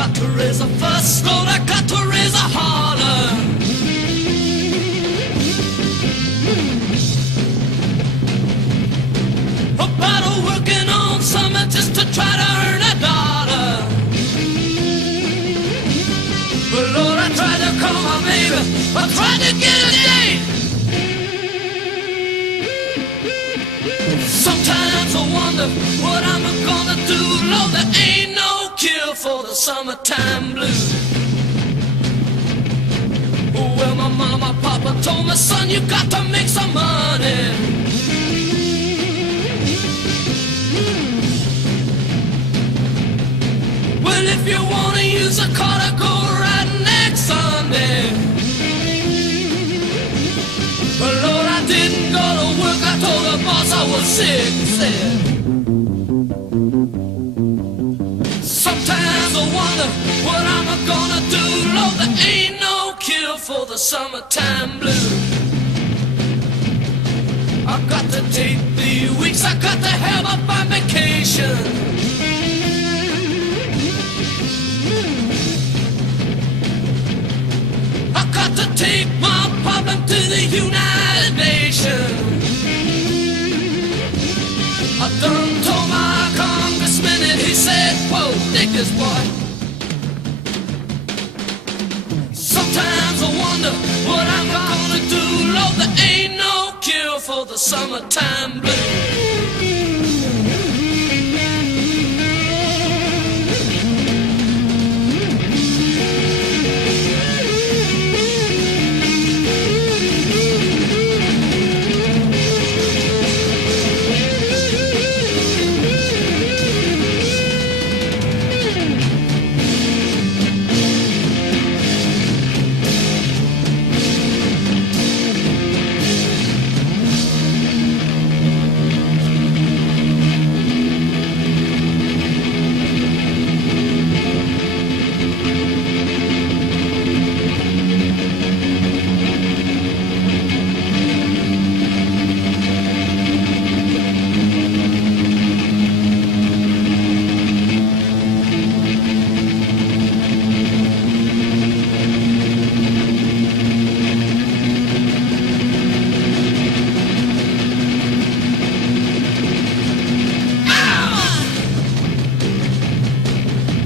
got to raise a fuss, Lord, I got to raise a holler. About working on something just to try to earn a dollar. But Lord, I tried to call my baby, I tried to get a date. Sometimes I wonder what I'm gonna do, Lord, there ain't no cure for the summertime blues. Well, my mama, papa told me, son, you got to make some money. Well, if you wanna use a car to go right next Sunday. But Lord, I didn't go to work, I told the boss I was sick, said. Sometimes I wonder what I'm gonna do, Lord, there ain't no cure for the summertime blues. I got to take the weeks, I got to have up my vacation. I got to take my problem to the United Nations. I done told my congressman and he said, whoa, dig this boy. Sometimes I wonder what I'm gonna do, Lord, there ain't no cure for the summertime blues.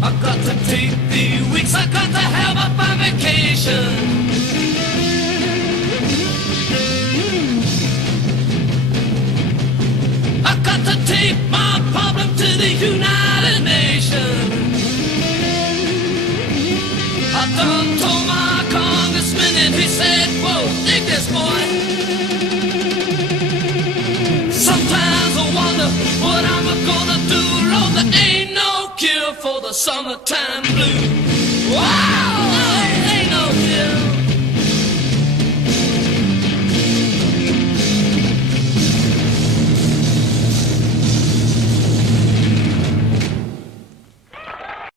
I got to take the weeks, I got to have up my vacation. I got to take my problem to the United Nations. I done told my congressman and he said, whoa, dig this boy. Sometimes I wonder what I'm gonna do, Lord, there ain't no cure for the summertime blues. Wow!